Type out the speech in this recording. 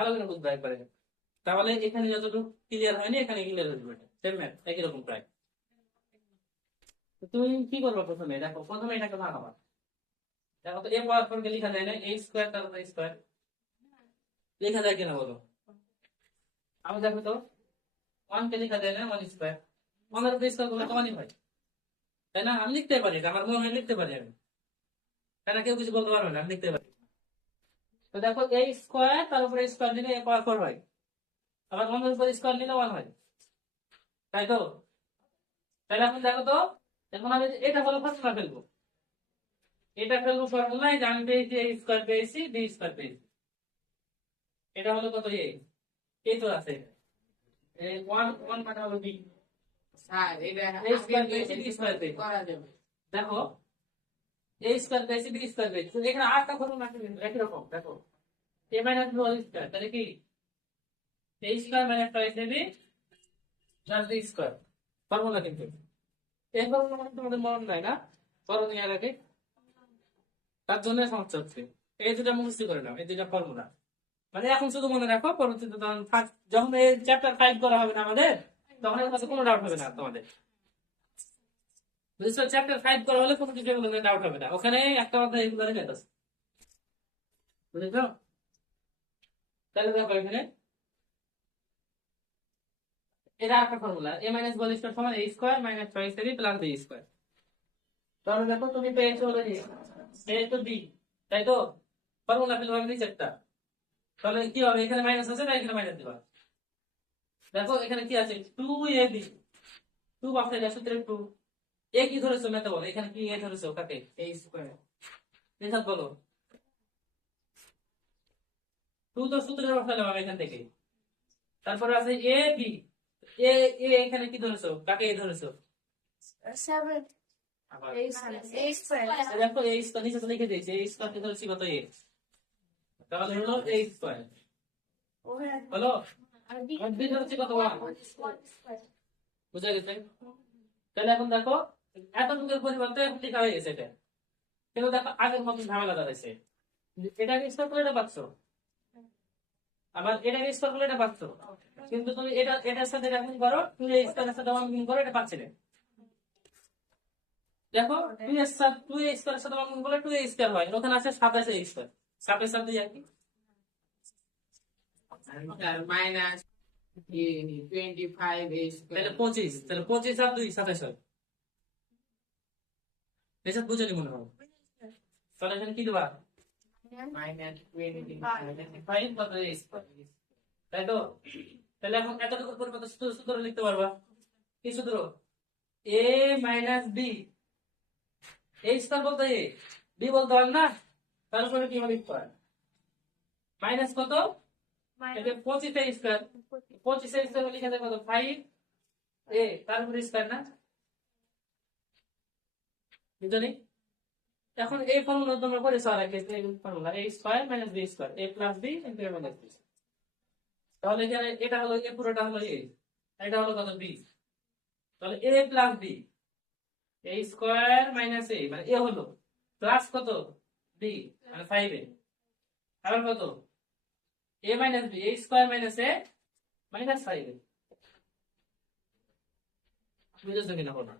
ভালো করে বুঝবে একবারে। তাহলে এখানে যতটুকু ক্লিয়ার হয়নি এখানে ক্লিয়ার হয়ে যাবে। সেম ম্যাথ একই রকম প্রায়। তো তুমি কি করবে প্রথমে? দেখো প্রথমে এটাকে ভাগাবা। দেখো তো এ পাওয়ার পর কে লেখা যায় না, এ স্কোয়ার তারপর স্কোয়ার লেখা যায় কিনা বলো? আমি দেখো তো, ওয়ান কে লেখা যায় না, ওয়ান স্কোয়ার। ওয়ানের উপরে স্কোয়ার করলে তো ওয়ানই হয়, তাই না? আমি লিখতে পারি, এটা আমার মনে হয় লিখতে পারি আমি, তাই না? কেউ কিছু বলতে পারবে না, আমি লিখতে পারি। তো দেখো এ স্কোয়ার তার উপরে স্কোয়ার দিলে এ পাওয়ার ফোর হয়, আবার ওয়ানের উপরে স্কোয়ার নিলে ওয়ান হয়, তাই তো? তাহলে এখন দেখো তো, এখন আমি এটা হলো ফর্মুলা ফেলবো, এটা ফেলবো ফর্মুলায় যে আমি পেয়েছি এ স্কোয়ার পেয়েছি বি স্কোয়ার পেয়েছি। এটা হলো কত? এই তো আছে, এই ওয়ান ওয়ান মানে হলো বি। স্যার এটা এ স্কোয়ার পেয়েছি বি স্কোয়ার পেয়েছি। করা যাবে। দেখো এ স্কোয়ার পেয়েছি বি স্কোয়ার পেয়েছি, তো এখানে আটটা ফর্মুলা আছে কিন্তু একই রকম। দেখো A minus B whole square, তাহলে কি A square minus two B plus B square formula কিন্তু। এই ফর্মুলা মানে তোমাদের মনে নাই না? করণীয় এর আগে, তার জন্য সমস্যা হচ্ছে। এই দুটা মুখস্থ করে নাও, এই দুটা ফর্মুলা। মানে এখন শুধু মনে রাখো, পরবর্তীতে তখন যখন এই চ্যাপ্টার 5 করা হবে না আমাদের, তখন এর কাছে কোনো ডাউট হবে না তোমাদের। বুঝছো? চ্যাপ্টার 5 করা হলে কোনো কিছু এগুলো ডাউট হবে না, ওখানে একটা কথা এগুলো লেখা আছে। বুঝেছো? তাহলে দেখো এখানে এটা একটা ফর্মুলা, এ মাইনাস বল স্কয়ার সমান A square minus 5ab plus B square. তাহলে দেখো তুমি পেয়েছো হলো এ তো বি, তাই তো? ফর্মুলা ফেলবো আমি নিচে একটা, তাহলে কি হবে? এখানে মাইনাস আছে না, এখানে মাইনাস দিবা। দেখো এখানে কি আছে, 2ab, 2 বাসায় যায় সূত্রে 2। এ কি ধরেছো মেতে বলো, এখানে কি এ ধরেছো কাকে? এ স্কয়ার। নিশাদ বলো। 2 তো সূত্রে বসালাম আমি এখান থেকে। তারপরে আছে এ বি, এ এ এখানে কি ধরেছো, কাকে এ ধরেছো? 7 আবার 8 square দেখো এই স্কয়ার নিচে তো লিখে দিয়েছি, এই স্কয়ার কে ধরেছি কত? এ। তাহলে হলো এ স্কয়ার হলো, আর বি ধরেছি কত? 1। বুঝা গেছে? তাহলে এখন দেখো এতটুকুর পরিবর্তে এখন লেখা হয়ে গেছে এটা, কিন্তু দেখো আগের মতন ঝামেলা দাঁড়াইছে। এটাকে স্কয়ার করলে এটা পাচ্ছ, আবার এটাকে স্কয়ার করলে এটা পাচ্ছ, কিন্তু তুমি এটা এটার সাথে এটা গুণ করো, তুমি এই স্কয়ারের সাথে 1 গুণ করো, এটা পাচ্ছি না। দেখো 2 এর সাথে 2 এর স্কয়ারের সাথে 1 গুণ করলে 2 এ স্কয়ার হয়, ওখানে আছে 27 এ স্কয়ার, 27 সাথে আর কি স্যার মাইনাস 25 এ স্কয়ার। তাহলে 25, তাহলে 25 আর 2 27 হয়। এসব বুঝলি মনে হয়? তাহলে এখানে কি দেবা? মাইনাস 25 5 কত এ স্কয়ার, তাই তো? তাহলে এখন এতটুকু পরিবর্তে সূত্র লিখতে পারবা, কি সূত্র? এ মাইনাস বি, এ স্কয়ার বলতে এ, বি বলতে পার না, তারপরে কি হবে স্কয়ার মাইনাস কত? এটা 25 এ স্কয়ার, 25 এ স্কয়ার লিখে দেয় কত? 5 এ তারপরে স্কয়ার না, বুঝলি? এখন এই ফর্মুলা তোমরা পড়েছো আর আগে, এই formula A square minus B square, A plus B into a minus B. তাহলে এখানে এটা হলো এ, পুরোটা হলো এ, এটা হলো কত? বি। তাহলে এ প্লাস বি, এ স্কয়ার মাইনাস এ মানে এ হলো প্লাস কত? বি মানে 5a, আবার কত? এ মাইনাস বি, এ স্কয়ার মাইনাস এ মাইনাস 5a। বুঝেছো কিনা বলো?